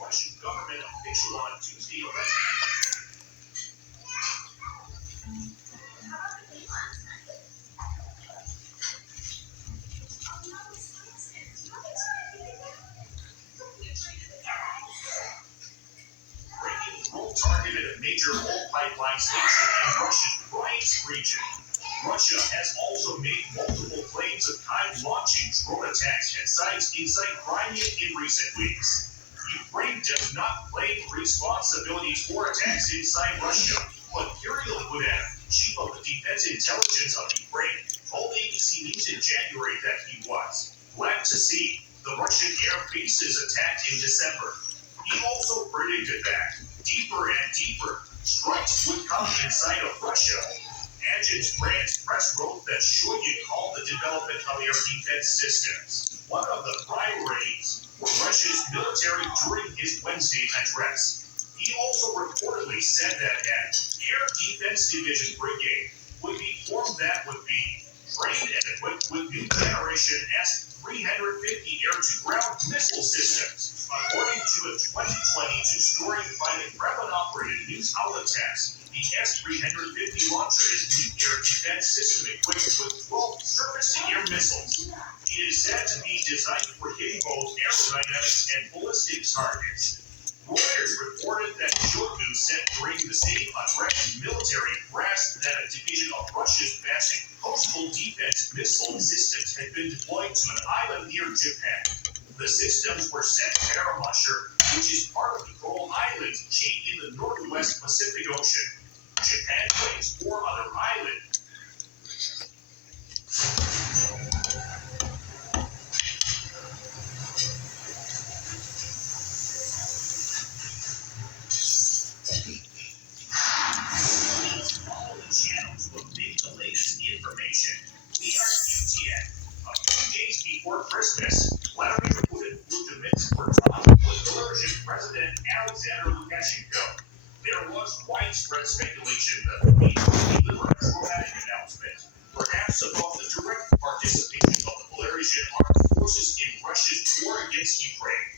Russian government official on Tuesday targeted a major oil pipeline station in Russia's Bryansk region. Russia has also made multiple claims of timed launching drone attacks at sites inside Crimea in recent weeks. Ukraine does not claim responsibility for attacks inside Russia, but Kirill Budanov, chief of the Defense Intelligence of Ukraine, told ABC News in January that he was glad to see the Russian air bases attacked in December. He also predicted that deeper and deeper strikes would come inside of Russia. Agents France press wrote that Shoigu called the development of air defense systems one of the priorities for Russia's military during his Wednesday address. He also reportedly said that an Air Defense Division brigade would be formed that would be trained and equipped with new generation S-350 air-to-ground missile systems, according to a 2022 story by the Kremlin-operated news outlet TASS. The S-350 launcher is a new air defense system equipped with 12 surface-to-air missiles. It is said to be designed for hitting both aerodynamic and ballistic targets. Reuters reported that Shoigu said during the same address military brass that a division of Russia's vast coastal defense missile systems had been deployed to an island near Japan. The systems were sent to Paramusher, which is part of the Coral Islands chain in the northwest Pacific Ocean. Japan claims 4 other islands. Follow the channel to obtain the latest information. We are QTN. A few days before Christmas, Vladimir Putin flew to Minsk for talks with Belarusian President Alexander Lukashenko. There was widespread speculation that the meeting would deliver a dramatic announcement, perhaps about the direct participation of the Belarusian armed forces in Russia's war against Ukraine.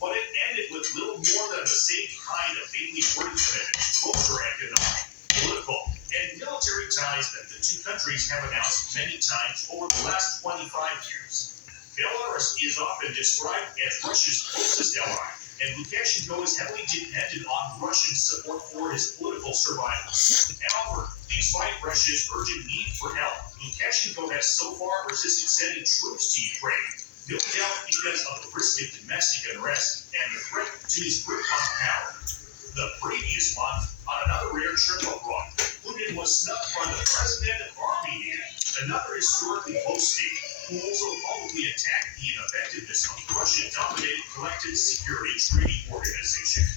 But it ended with little more than the same kind of vaguely worded commitment to closer economic, political, and military ties that the two countries have announced many times over the last 25 years. Belarus is often described as Russia's closest ally, and Lukashenko is heavily dependent on Russian support for his political survival. However, despite Russia's urgent need for help, Lukashenko has so far resisted sending troops to Ukraine, no doubt because of the risk of domestic unrest and the threat to his grip on power. The previous month, on another rare trip abroad, Putin was snubbed by the president of Armenia, another historically host state, who also publicly attacked the ineffectiveness of the Russian-dominated Collective Security Treaty Organization.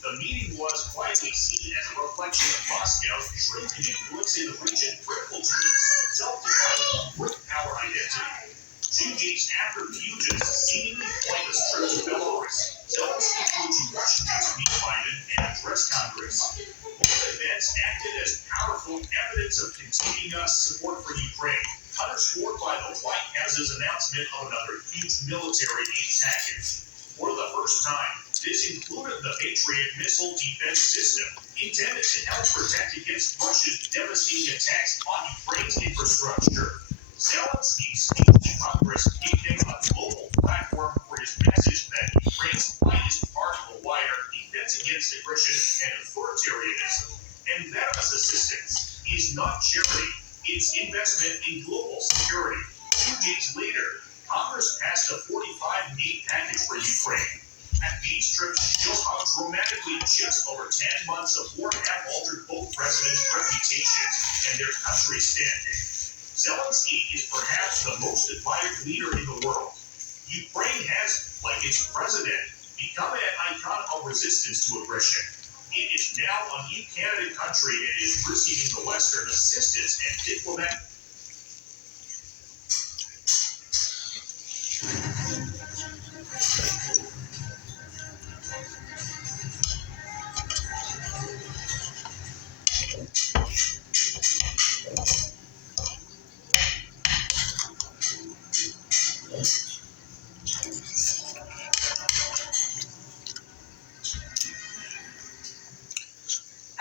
The meeting was widely seen as a reflection of Moscow's shrinking influence in the region critical to its self-defined great power identity. 2 days after Putin's seemingly pointless trip to Belarus, Zelensky flew to Washington to meet Biden and address Congress. Both events acted as powerful evidence of continuing support for Ukraine, underscored by the White House's announcement of another huge military aid package. For the first time, this included the Patriot missile defense system, intended to help protect against Russia's devastating attacks on Ukraine's infrastructure. Zelensky's speech to Congress gave him a global platform for his message that Ukraine's fight is part of a wider defense against aggression and authoritarianism, and that its assistance is not charity, it's investment in global security. 2 days later, Congress passed a 45 aid package for Ukraine. And these trips show how dramatically just over 10 months of war have altered both presidents' reputations and their country's standing. Zelensky is perhaps the most admired leader in the Ukraine has, like its president, become an icon of resistance to aggression. It is now a new candidate country and is receiving the Western assistance and diplomatic.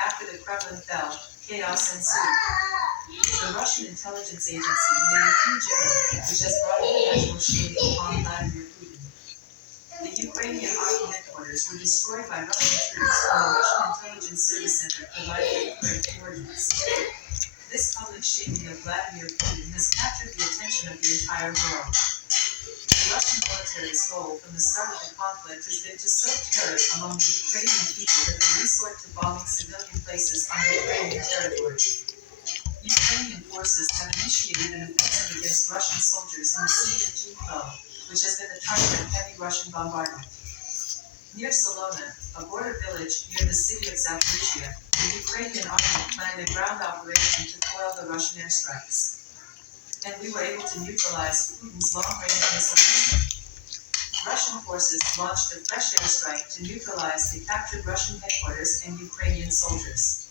After the Kremlin fell, chaos ensued. The Russian intelligence agency made a huge error, which has brought international shame upon Vladimir Putin. The Ukrainian army headquarters were destroyed by Russian troops when the Russian intelligence service center provided incorrect coordinates. This public shaming of Vladimir Putin has captured the attention of the entire world. The Russian military's goal from the start of the conflict has been to sow terror among the Ukrainian people that they resort to bombing civilian places on Ukrainian territory. Ukrainian forces have initiated an offensive against Russian soldiers in the city of Dnipro, which has been the target of heavy Russian bombardment. Near Salona, a border village near the city of Zaporizhia, the Ukrainian army planned a ground operation to foil the Russian airstrikes. And we were able to neutralize Putin's long-range missile system. Russian forces launched a fresh airstrike to neutralize the captured Russian headquarters and Ukrainian soldiers.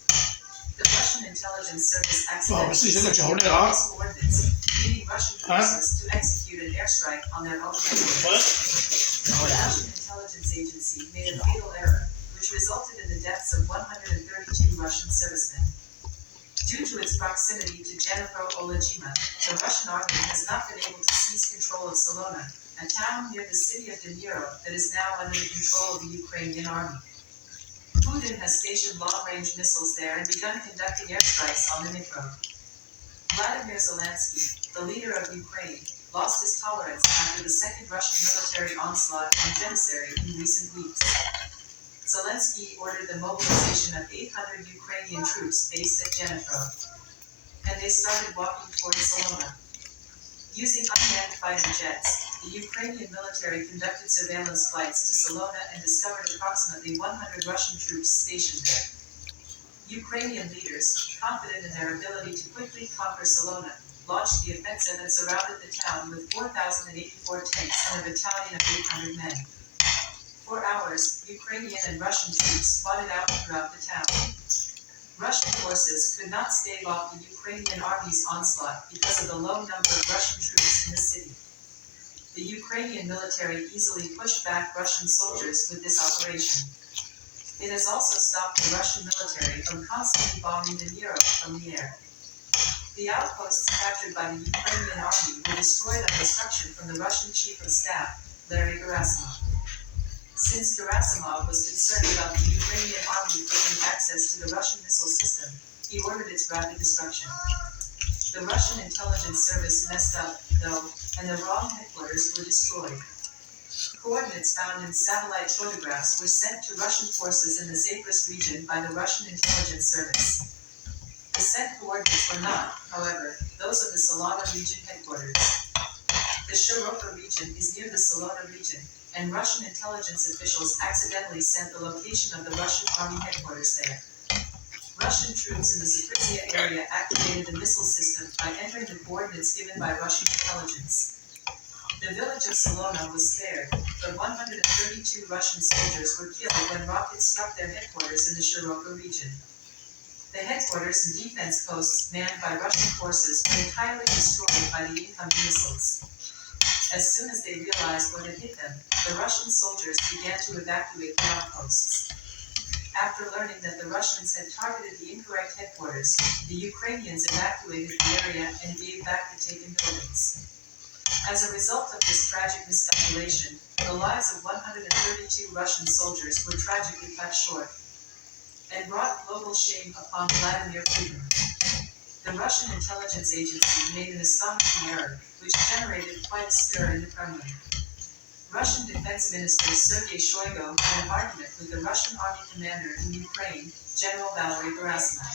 The Russian intelligence service accidentally sent coordinates, leading Russian forces to execute an airstrike on their own headquarters. The Russian intelligence agency made a fatal error, which resulted in the deaths of 132 Russian servicemen. Due to its proximity to Dnipro-Olojima, the Russian army has not been able to seize control of Salona, a town near the city of Dnipro that is now under the control of the Ukrainian army. Putin has stationed long-range missiles there and begun conducting airstrikes on the Dnipro. Vladimir Zelensky, the leader of Ukraine, lost his tolerance after the second Russian military onslaught on Janissary in recent weeks. Zelensky ordered the mobilization of 800 Ukrainian troops based at Dnipro, and they started walking towards Salona. Using unmanned fighter jets, the Ukrainian military conducted surveillance flights to Salona and discovered approximately 100 Russian troops stationed there. Ukrainian leaders, confident in their ability to quickly conquer Salona, launched the offensive and surrounded the town with 4,084 tanks and a battalion of 800 men. For hours, Ukrainian and Russian troops fought it out throughout the town. Russian forces could not stave off the Ukrainian army's onslaught because of the low number of Russian troops in the city. The Ukrainian military easily pushed back Russian soldiers with this operation. It has also stopped the Russian military from constantly bombing Dnipro from the air. The outposts captured by the Ukrainian army were destroyed on instruction from the Russian Chief of Staff, Larry Gerasimov. Since Gerasimov was concerned about the Ukrainian army gaining access to the Russian missile system, he ordered its rapid destruction. The Russian intelligence service messed up, though, and the wrong headquarters were destroyed. Coordinates found in satellite photographs were sent to Russian forces in the Zaporozhye region by the Russian intelligence service. The sent coordinates were not, however, those of the Salona region headquarters. The Shiroka region is near the Salona region, and Russian intelligence officials accidentally sent the location of the Russian army headquarters there. Russian troops in the Zaporizhia area activated the missile system by entering the coordinates given by Russian intelligence. The village of Salona was spared, but 132 Russian soldiers were killed when rockets struck their headquarters in the Shiroka region. The headquarters and defense posts manned by Russian forces were entirely destroyed by the incoming missiles. As soon as they realized what had hit them, the Russian soldiers began to evacuate the outposts. After learning that the Russians had targeted the incorrect headquarters, the Ukrainians evacuated the area and gave back the taken buildings. As a result of this tragic miscalculation, the lives of 132 Russian soldiers were tragically cut short, and brought global shame upon Vladimir Putin. The Russian intelligence agency made an astonishing error, which generated quite a stir in the Kremlin. Russian Defense Minister Sergei Shoigu had an argument with the Russian army commander in Ukraine, General Valery Gerasimov.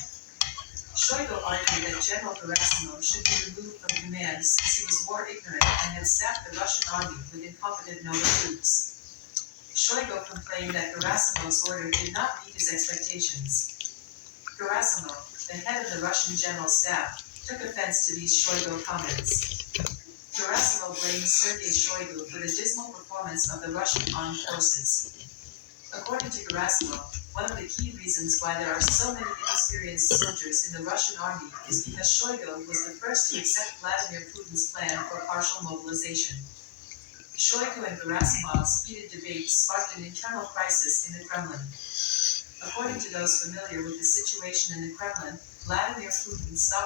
Shoigu argued that General Gerasimov should be removed from command since he was war ignorant and had sapped the Russian army with incompetent Nova troops. Shoigu complained that Gerasimov's order did not meet his expectations. Gerasimov, the head of the Russian General Staff, took offense to these Shoigu comments. Gerasimov blamed Sergei Shoigu for the dismal performance of the Russian armed forces. According to Gerasimov, one of the key reasons why there are so many inexperienced soldiers in the Russian army is because Shoigu was the first to accept Vladimir Putin's plan for partial mobilization. Shoigu and Gerasimov's heated debate sparked an internal crisis in the Kremlin. According to those familiar with the situation in the Kremlin, Vladimir Putin stopped